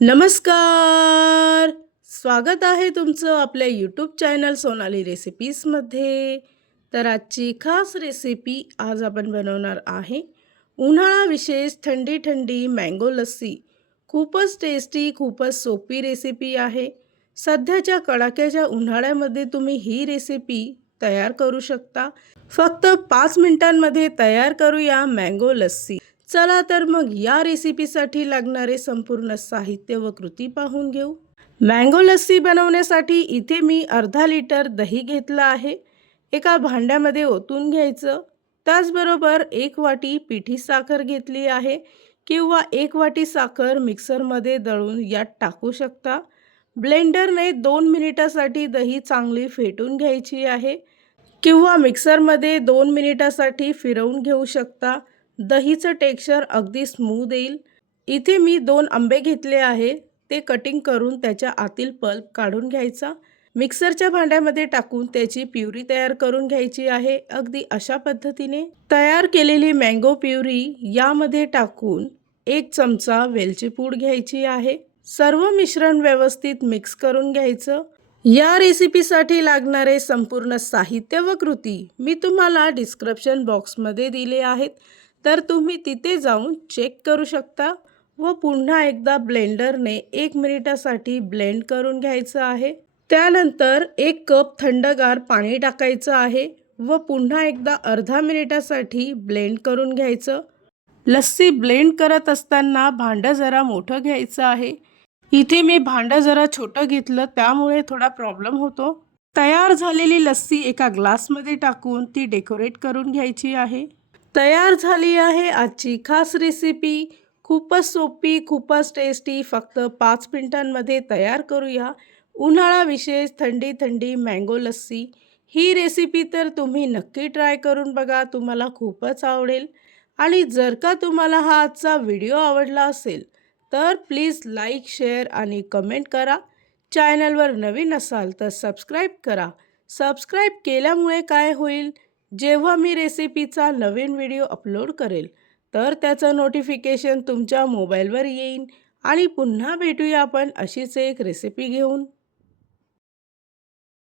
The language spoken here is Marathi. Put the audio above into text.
नमस्कार. स्वागत आहे तुमचं आपल्या यूट्यूब चॅनल सोनाली रेसिपीजमध्ये. तर आजची खास रेसिपी आज आपण बनवणार आहे उन्हाळा विशेष थंडी थंडी मँगो लस्सी. खूपच टेस्टी, खूपच सोपी रेसिपी आहे. सध्याच्या कडाक्याच्या उन्हाळ्यामध्ये तुम्ही ही रेसिपी तयार करू शकता. फक्त 5 मिनिटांमध्ये तयार करूया मँगो लस्सी. चला तर मग या रेसिपीसाठी लागणारे संपूर्ण साहित्य व कृती पाहून घेऊ. मँगो लस्सी बनवण्यासाठी इथे मी अर्धा लिटर दही घेतलं आहे. एका भांड्यामध्ये ओतून घ्यायचं. त्याचबरोबर 1 वाटी पिठी साखर घेतली आहे किंवा 1 वाटी साखर मिक्सरमध्ये दळून यात टाकू शकता. ब्लेंडरने 2 मिनिटासाठी दही चांगली फेटून घ्यायची आहे किंवा मिक्सरमध्ये 2 मिनिटासाठी फिरवून घेऊ शकता. दहीचं टेक्स्चर अगदी स्मूथ येईल. इथे मी 2 आंबे घेतले आहे. ते कटिंग करून त्याच्या आतील पल्प काढून घ्यायचा. मिक्सरच्या भांड्यामध्ये टाकून त्याची प्युरी तयार करून घ्यायची आहे. अगदी अशा पद्धतीने तयार केलेली मँगो प्युरी यामध्ये टाकून 1 चमचा वेलची पूड घ्यायची आहे. सर्व मिश्रण व्यवस्थित मिक्स करून घ्यायचं. या रेसिपीसाठी लागणारे संपूर्ण साहित्य व कृती मी तुम्हाला डिस्क्रिप्शन बॉक्समध्ये दिले आहेत. तर तुम्ही तिथे जाऊन चेक करू शकता व पुन्हा एकदा ब्लेंडरने 1 मिनिटासाठी ब्लेंड करून घ्यायचं आहे. त्यानंतर 1 कप थंडगार पाणी टाकायचं आहे व पुन्हा एकदा अर्धा मिनिटासाठी ब्लेंड करून घ्यायचं. लस्सी ब्लेंड करत असताना भांडं जरा मोठं घ्यायचं आहे. इथे मी भांडं जरा छोटं घेतलं त्यामुळे थोडा प्रॉब्लेम होतो. तयार झालेली लस्सी एका ग्लासमध्ये टाकून ती डेकोरेट करून घ्यायची आहे. तयार झाली आहे आजची खास रेसिपी. खूपच सोपी, खूपच टेस्टी. फक्त 5 मिनिटांमध्ये तयार करूया उन्हाळा विशेष थंडी थंडी मँगो लस्सी. ही रेसिपी तर तुम्ही नक्की ट्राय करून बघा, तुम्हाला खूपच आवडेल. आणि जर का तुम्हाला हा आजचा व्हिडिओ आवडला असेल तर प्लीज लाईक, शेअर आणि कमेंट करा. चॅनलवर नवीन असाल तर सबस्क्राईब करा. सबस्क्राईब केल्यामुळे काय होईल, जेव्हा मी रेसिपीचा नवीन व्हिडिओ अपलोड करेल तर त्याचं नोटिफिकेशन तुमच्या मोबाईलवर येईल. आणि पुन्हा भेटूया आपण अशीच एक रेसिपी घेऊन.